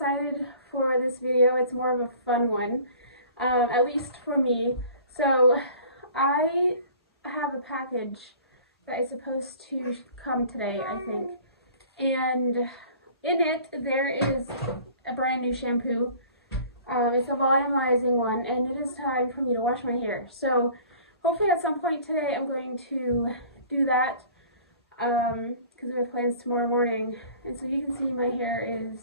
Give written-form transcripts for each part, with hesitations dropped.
excited for this video. It's more of a fun one, at least for me. So I have a package that is supposed to come today, I think. And in it, there is a brand new shampoo. It's a volumizing one, and it is time for me to wash my hair. So hopefully at some point today I'm going to do that, because we have plans tomorrow morning. And so you can see my hair is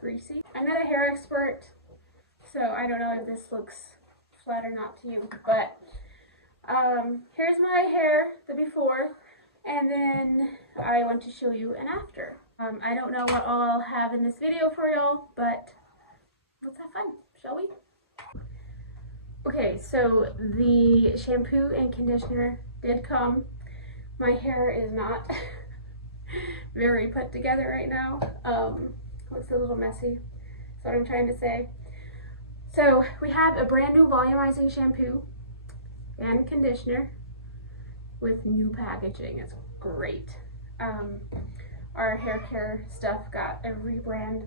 greasy. I'm not a hair expert, so I don't know if this looks flat or not to you, but here's my hair, the before, and then I want to show you an after. I don't know what all I'll have in this video for y'all, but let's have fun, shall we? Okay, so the shampoo and conditioner did come. My hair is not very put together right now. Looks a little messy, that's what I'm trying to say. So we have a brand new volumizing shampoo and conditioner with new packaging. It's great. Our hair care stuff got a rebrand.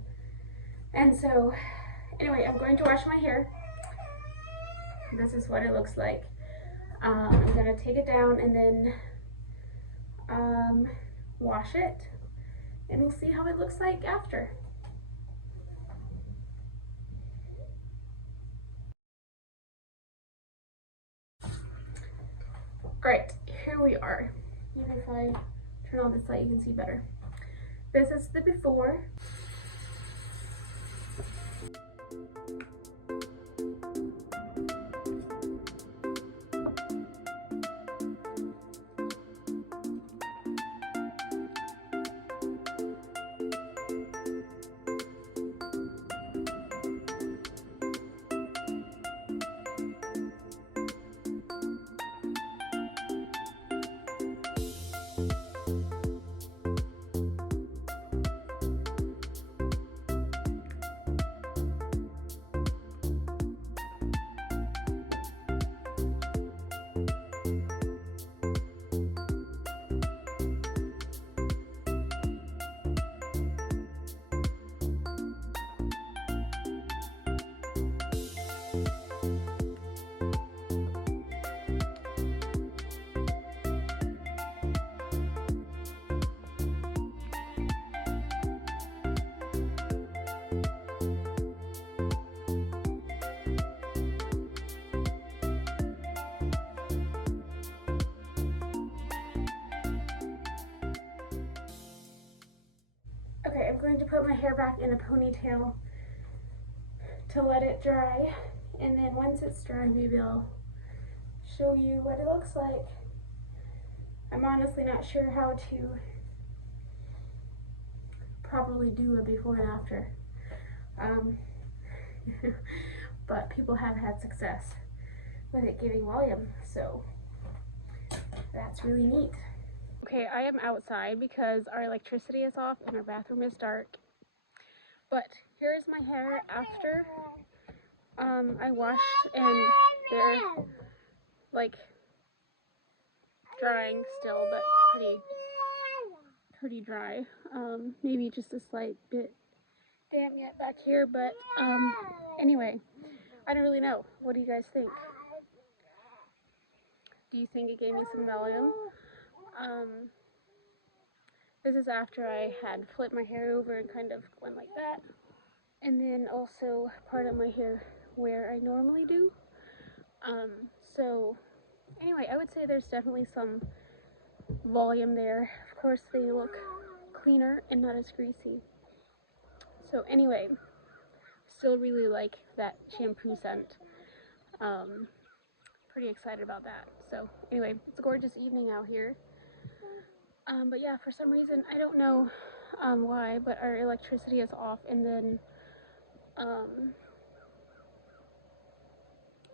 And so anyway, I'm going to wash my hair. This is what it looks like. I'm gonna take it down and then wash it, and we'll see how it looks like after. Alright, here we are. Maybe if I turn on this light you can see better. This is the before. Okay, I'm going to put my hair back in a ponytail to let it dry, and then once it's dry, maybe I'll show you what it looks like. I'm honestly not sure how to properly do a before and after, but people have had success with it giving volume, so that's really neat. Okay, I am outside because our electricity is off and our bathroom is dark. But here's my hair after I washed, and they're like drying still, but pretty dry. Maybe just a slight bit damp yet back here, but anyway, I don't really know. What do you guys think? Do you think it gave me some volume? This is after I had flipped my hair over and kind of went like that, and then also part of my hair where I normally do. So anyway, I would say there's definitely some volume there. Of course, they look cleaner and not as greasy. So anyway, still really like that shampoo scent. Pretty excited about that. So anyway, it's a gorgeous evening out here. But yeah, for some reason, I don't know why, but our electricity is off, and then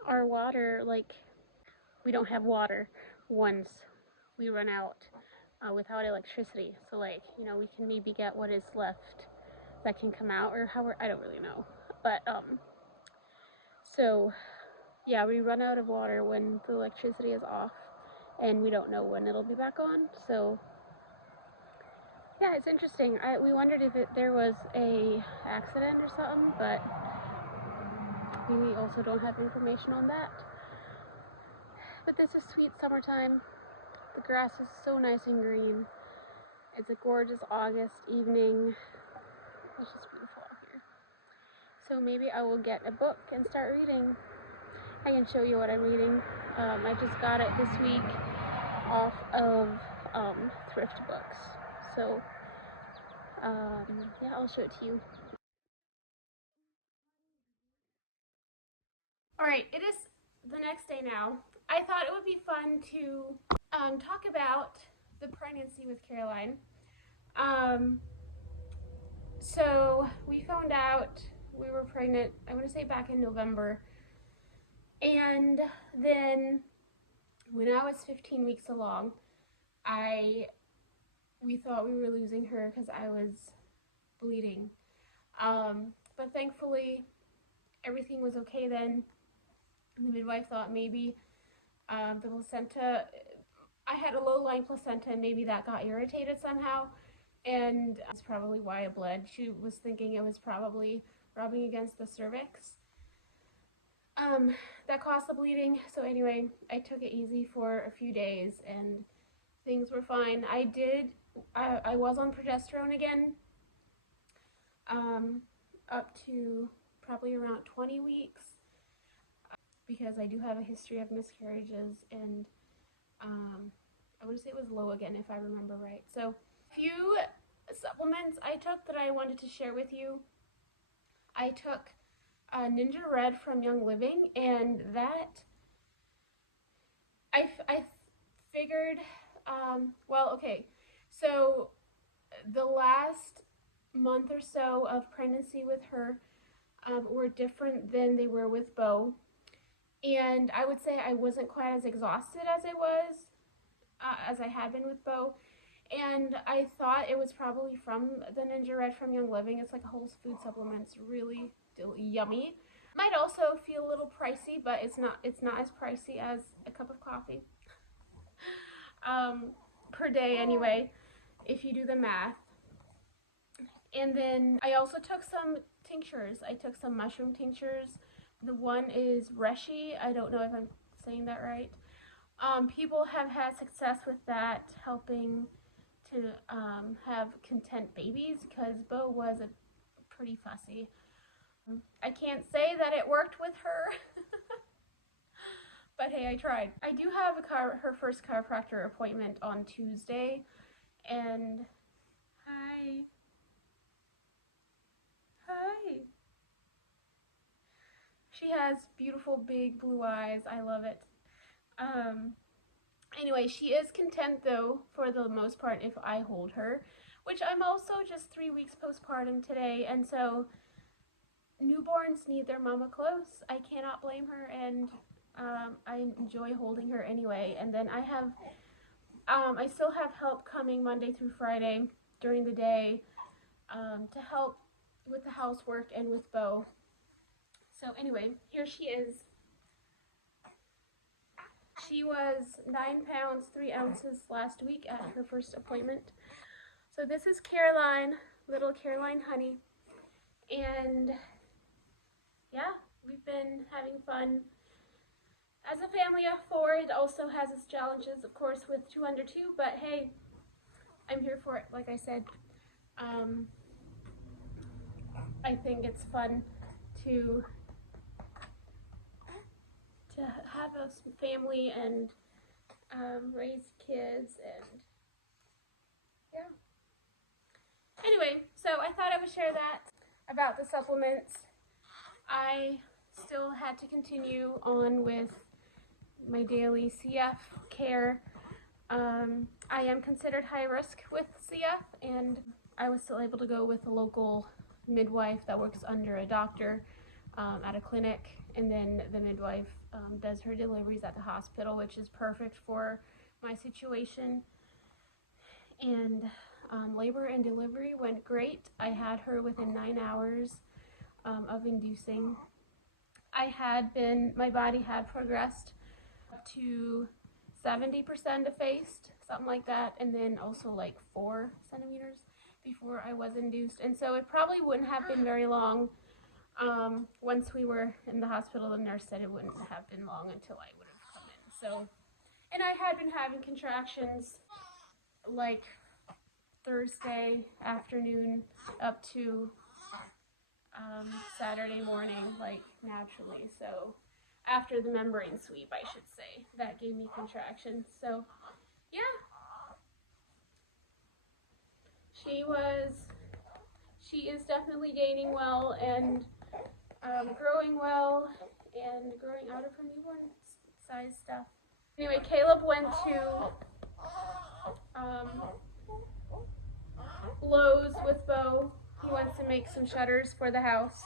our water, like, we don't have water once we run out without electricity. So like, you know, we can maybe get what is left that can come out, or however, I don't really know. But so yeah, we run out of water when the electricity is off, and we don't know when it'll be back on. So Yeah, it's interesting. We wondered if there was a accident or something, but we also don't have information on that. But this is sweet summertime. The grass is so nice and green. It's a gorgeous August evening. It's just beautiful out here. So maybe I will get a book and start reading. I can show you what I'm reading. I just got it this week off of thrift books. So yeah, I'll show it to you. Alright, it is the next day now. I thought it would be fun to talk about the pregnancy with Caroline. So we found out we were pregnant, I want to say back in November. And then when I was 15 weeks along, we thought we were losing her because I was bleeding. But thankfully, everything was okay then. The midwife thought maybe the placenta, I had a low-lying placenta and maybe that got irritated somehow. And that's probably why it bled. She was thinking it was probably rubbing against the cervix. That caused the bleeding. So anyway, I took it easy for a few days and things were fine. I was on progesterone again, up to probably around 20 weeks, because I do have a history of miscarriages, and I want to say it was low again if I remember right. So a few supplements I took that I wanted to share with you. I took Ninja Red from Young Living, and that I figured, well, okay, so the last month or so of pregnancy with her were different than they were with Bo, and I would say I wasn't quite as exhausted as I was, as I had been with Bo. And I thought it was probably from the Ninja Red from Young Living. It's like a whole food supplement. It's really yummy. Might also feel a little pricey, but it's not as pricey as a cup of coffee per day anyway, if you do the math. And then I also took some tinctures. I took some mushroom tinctures. The one is Reishi. I don't know if I'm saying that right. People have had success with that, helping to have content babies, because Bo was a pretty fussy. I can't say that it worked with her, but hey, I tried. I do have her first chiropractor appointment on Tuesday, and hi. She has beautiful big blue eyes. I love it. Anyway, she is content though, for the most part, if I hold her, which I'm also just 3 weeks postpartum today, and so newborns need their mama close. I cannot blame her, and I enjoy holding her anyway. And then I still have help coming Monday through Friday during the day to help with the housework and with Bo. So anyway, here she is. She was 9 pounds 3 ounces last week at her first appointment. So this is Caroline, little Caroline Honey, and yeah, we've been having fun as a family of 4. It also has its challenges, of course, with 2 under 2, but hey, I'm here for it. Like I said, I think it's fun to have a family and raise kids, and yeah. Anyway, so I thought I would share that about the supplements. I still had to continue on with my daily CF care. I am considered high risk with CF, and I was still able to go with a local midwife that works under a doctor at a clinic, and then the midwife does her deliveries at the hospital, which is perfect for my situation. And labor and delivery went great. I had her within 9 hours of inducing. My body had progressed to 70% effaced. something like that, and then also like 4 centimeters before I was induced. And so it probably wouldn't have been very long. Once we were in the hospital, the nurse said it wouldn't have been long until I would have come in. So, and I had been having contractions like Thursday afternoon up to Saturday morning, like naturally. So after the membrane sweep, I should say, that gave me contractions. So yeah, she is definitely gaining well and growing well and growing out of her newborn size stuff. Anyway, Caleb went to Lowe's with Bo. He wants to make some shutters for the house.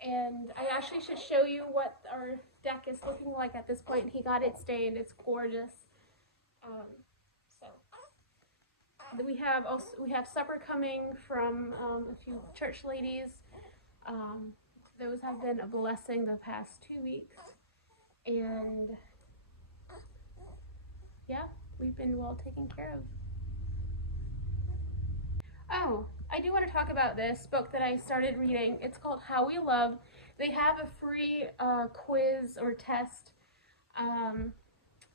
And I actually should show you what our deck is looking like at this point. He got it stained. It's gorgeous. So we have supper coming from a few church ladies. Those have been a blessing the past 2 weeks, and yeah, we've been well taken care of. Oh, I do want to talk about this book that I started reading. It's called How We Love. They have a free quiz or test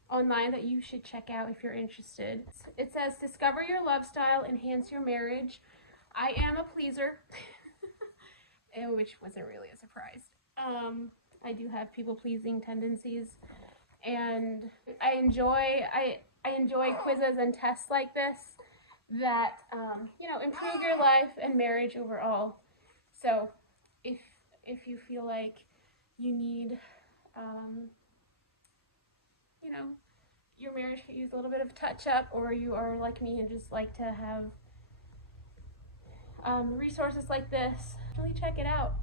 online that you should check out if you're interested. It says, discover your love style, enhance your marriage. I am a pleaser, which wasn't really a surprise. I do have people-pleasing tendencies, and I enjoy quizzes and tests like this that improve your life and marriage overall. So if you feel like you need your marriage could use a little bit of touch up, or you are like me and just like to have resources like this, really check it out.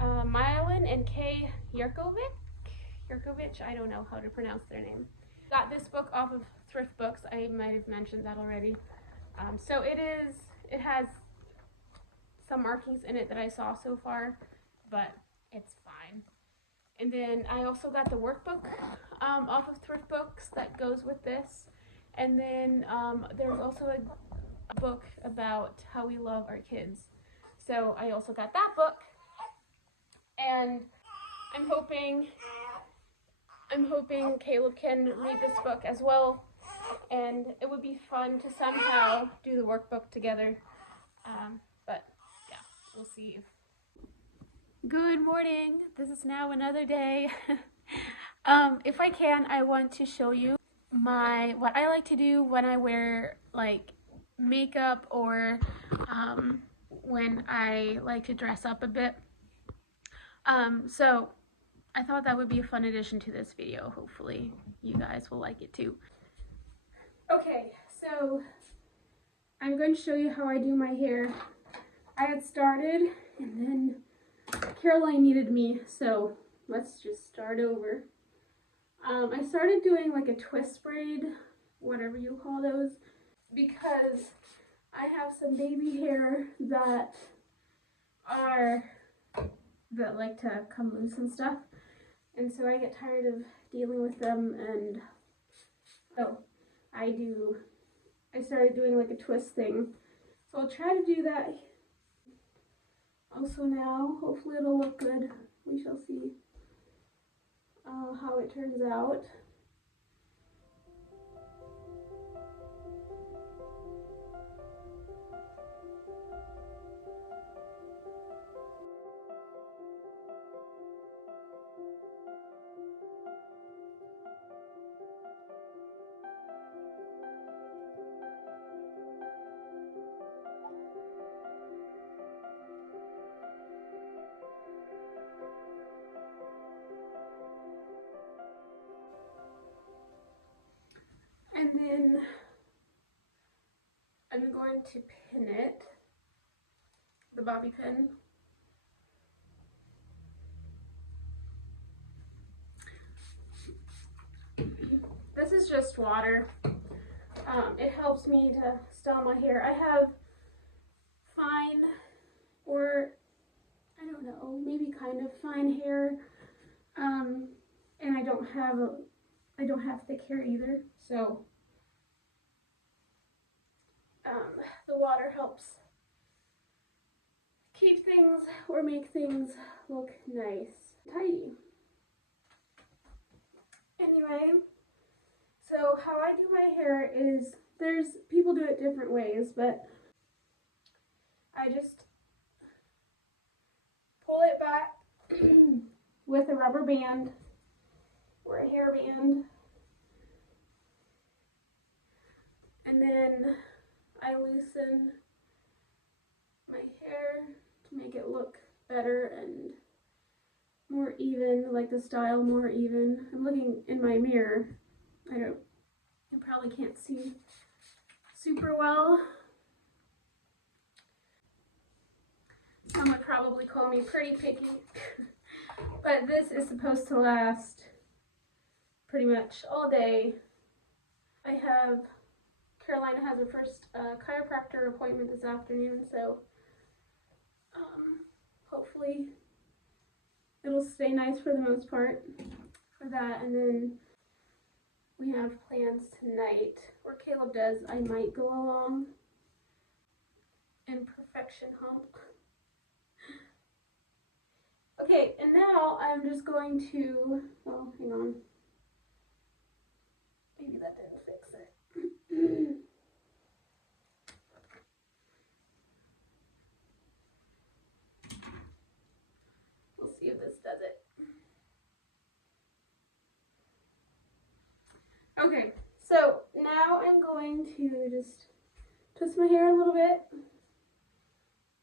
Mylan and Kay Yerkovich, I don't know how to pronounce their name. Got this book off of Thrift Books. I might have mentioned that already. So it has some markings in it that I saw so far, but it's fine. And then I also got the workbook off of Thrift Books that goes with this. And then there's also a book about how we love our kids. So I also got that book. And I'm hoping Caleb can read this book as well. And it would be fun to somehow do the workbook together. But yeah, we'll see. Good morning. This is now another day. If I can, I want to show you what I like to do when I wear like makeup, or when I like to dress up a bit. So I thought that would be a fun addition to this video. Hopefully you guys will like it too. Okay, so I'm going to show you how I do my hair. I had started, and then Caroline needed me, so let's just start over. I started doing like a twist braid, whatever you call those, because I have some baby hair that like to come loose and stuff, and so I get tired of dealing with them, and so I started doing like a twist thing. So I'll try to do that also now. Hopefully it'll look good. We shall see how it turns out. And then I'm going to pin it, the bobby pin. This is just water. It helps me to style my hair. I have fine, or I don't know, maybe kind of fine hair, and I don't have thick hair either, so the water helps keep things or make things look nice, tidy. Anyway, so how I do my hair is, people do it different ways, but I just pull it back with a rubber band or a hair band, and then I loosen my hair to make it look better and more even, like the style more even. I'm looking in my mirror. You probably can't see super well. Some would probably call me pretty picky, but this is supposed to last pretty much all day. Carolina has her first chiropractor appointment this afternoon, so hopefully it'll stay nice for the most part for that. And then we have plans tonight, or Caleb does. I might go along in perfection hump. Okay, and now I'm just going to, oh, hang on. Maybe that didn't fix it. We'll see if this does it. Okay, so now I'm going to just twist my hair a little bit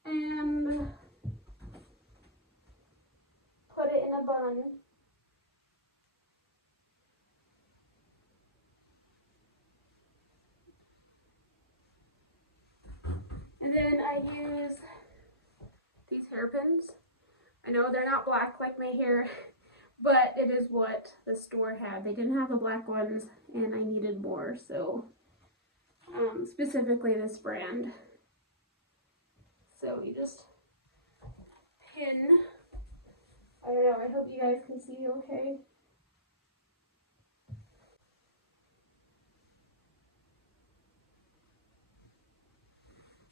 and put it in a bun. And then I use these hairpins. I know they're not black like my hair, but it is what the store had. They didn't have the black ones and I needed more, so specifically this brand. So you just pin, I don't know, I hope you guys can see okay.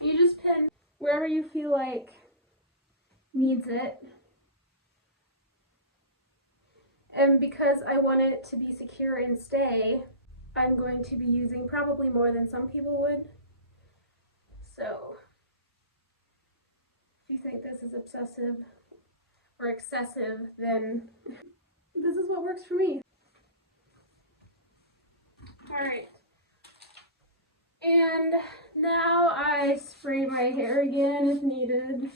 You just pin wherever you feel like needs it. And because I want it to be secure and stay, I'm going to be using probably more than some people would. So if you think this is obsessive or excessive, then this is what works for me. All right. And now I spray my hair again if needed.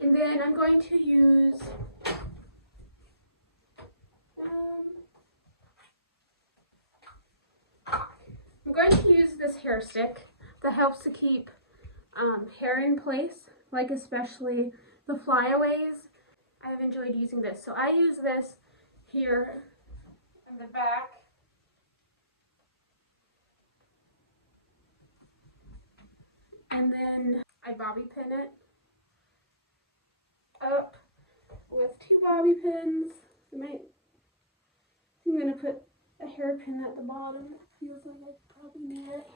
And then I'm going to use this hair stick that helps to keep hair in place, like especially the flyaways. I've enjoyed using this. So I use this here in the back. And then I bobby pin it up with 2 bobby pins. I'm going to put a hairpin at the bottom. Feels like I probably need it.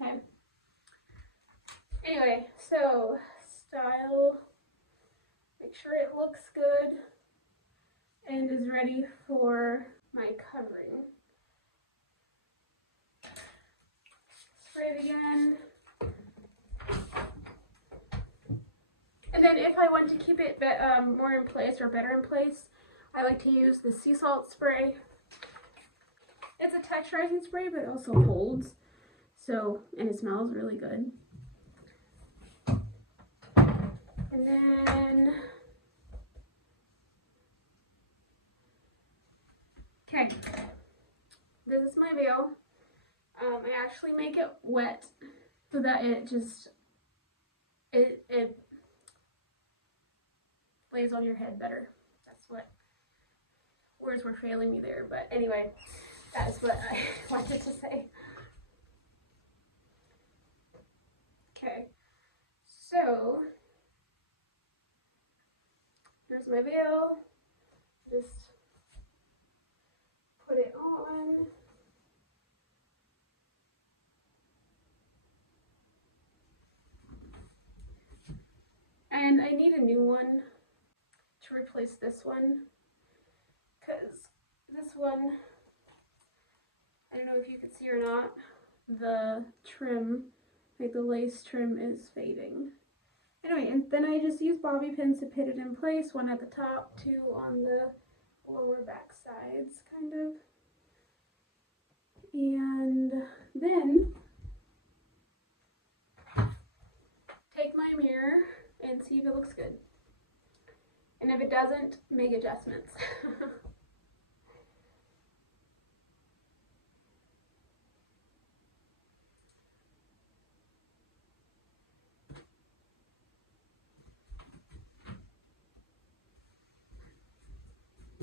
Okay. Anyway, so style, make sure it looks good and is ready for my covering. Spray it again. And then if I want to keep it more in place or better in place, I like to use the sea salt spray. It's a texturizing spray, but it also holds. So, and it smells really good. And then, okay, this is my veil. I actually make it wet so that it lays on your head better. That's what, words were failing me there, but anyway, that is what I wanted to say. Okay, so here's my veil. And I need a new one to replace this one, because this one, I don't know if you can see or not, the trim, like the lace trim is fading. Anyway, and then I just use bobby pins to pin it in place, one at the top, two on the lower back sides, kind of. And then take my mirror and see if it looks good. And if it doesn't, make adjustments.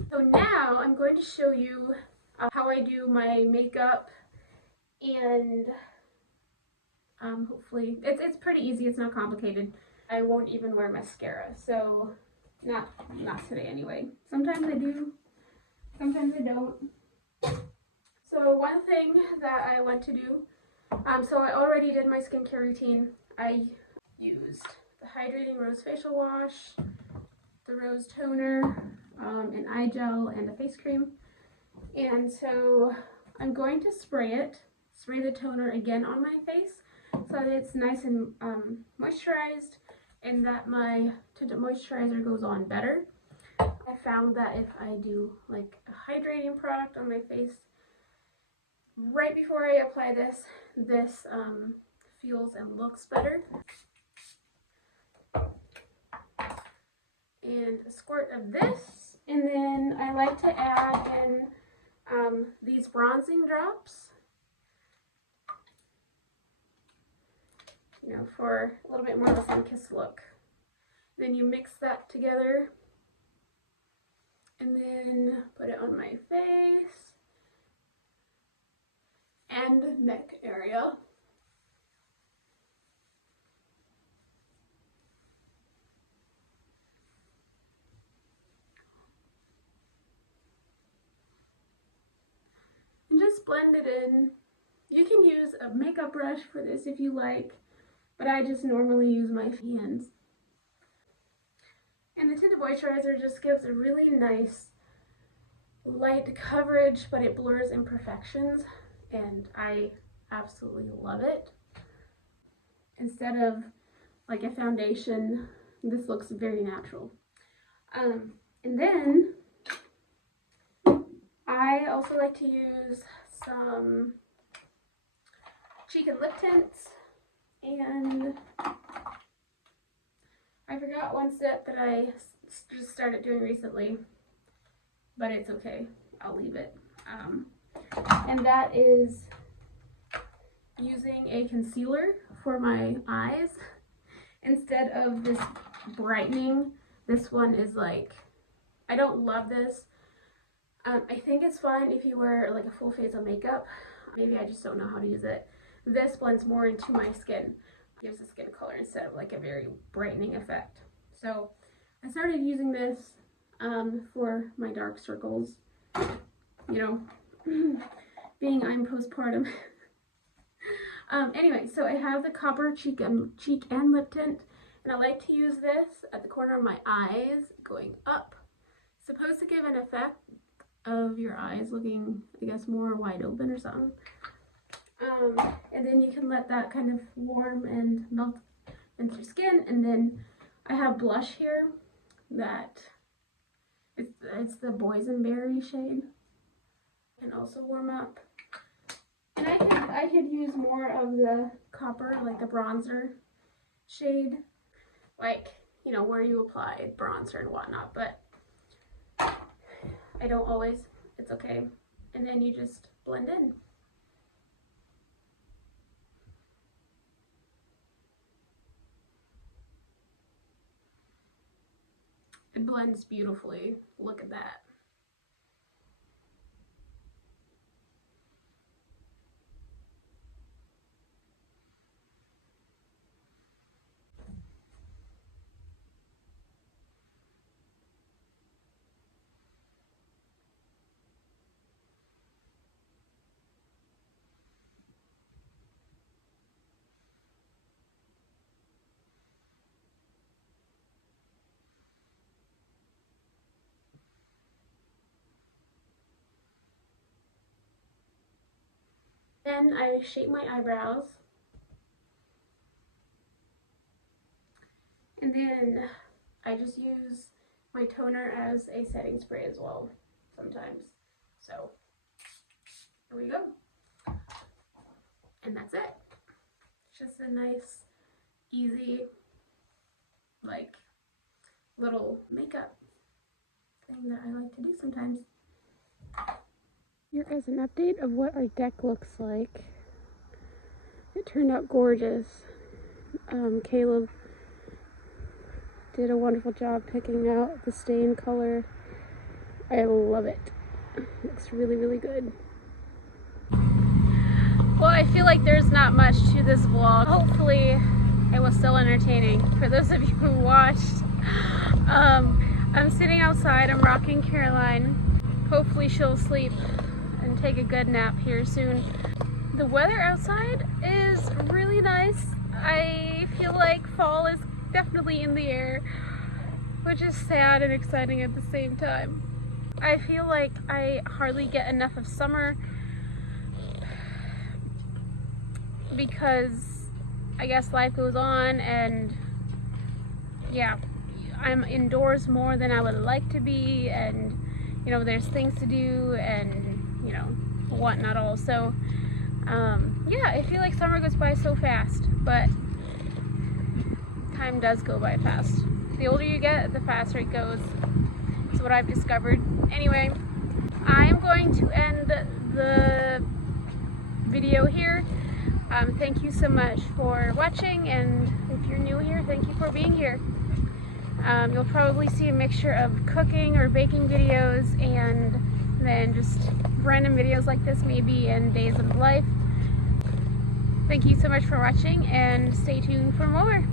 So now I'm going to show you how I do my makeup, and hopefully it's pretty easy. It's not complicated. I won't even wear mascara, so not today anyway. Sometimes I do, sometimes I don't. So one thing that I want to do, so I already did my skincare routine. I used the hydrating rose facial wash, the rose toner, an eye gel, and a face cream. And so I'm going to spray the toner again on my face so that it's nice and moisturized, and that my tinted moisturizer goes on better. I found that if I do like a hydrating product on my face right before I apply this feels and looks better. And a squirt of this, and then I like to add in these bronzing drops, you know, for a little bit more of a sun-kissed look. Then you mix that together and then put it on my face and neck area. And just blend it in. You can use a makeup brush for this if you like, but I just normally use my hands. And the tinted moisturizer just gives a really nice light coverage, but it blurs imperfections, and I absolutely love it. Instead of like a foundation, this looks very natural. And then I also like to use some cheek and lip tints, and I forgot one step that I just started doing recently, but it's okay, I'll leave it. And that is using a concealer for my eyes. Instead of this brightening, this one is like, I don't love this. I think it's fine if you wear like a full face of makeup. Maybe I just don't know how to use it. This blends more into my skin, gives the skin color instead of like a very brightening effect. So I started using this for my dark circles, you know, being I'm postpartum. Anyway, so I have the copper cheek and lip tint, and I like to use this at the corner of my eyes going up. It's supposed to give an effect of your eyes looking, I guess, more wide open or something. And then you can let that kind of warm and melt into your skin. And then I have blush here that it's the boysenberry shade. Can also warm up. And I could use more of the copper, like the bronzer shade, like, you know, where you apply bronzer and whatnot, but I don't always. It's okay. And then you just blend in. It blends beautifully. Look at that. Then I shape my eyebrows. And then I just use my toner as a setting spray as well sometimes. So here we go. And that's it. It's just a nice, easy, like, little makeup thing that I like to do sometimes. Here is an update of what our deck looks like. It turned out gorgeous. Caleb did a wonderful job picking out the stain color. I love it. It looks really, really good. Well, I feel like there's not much to this vlog. Hopefully it was still entertaining for those of you who watched. I'm sitting outside, I'm rocking Caroline. Hopefully she'll sleep and take a good nap here soon. The weather outside is really nice. I feel like fall is definitely in the air, which is sad and exciting at the same time. I feel like I hardly get enough of summer because I guess life goes on, and yeah, I'm indoors more than I would like to be, and you know, there's things to do and you know, whatnot all. So yeah, I feel like summer goes by so fast, but time does go by fast. The older you get, the faster it goes. That's what I've discovered. Anyway, I am going to end the video here. Thank you so much for watching, and if you're new here, thank you for being here. You'll probably see a mixture of cooking or baking videos, and then just random videos like this maybe, and days of life. Thank you so much for watching, and stay tuned for more.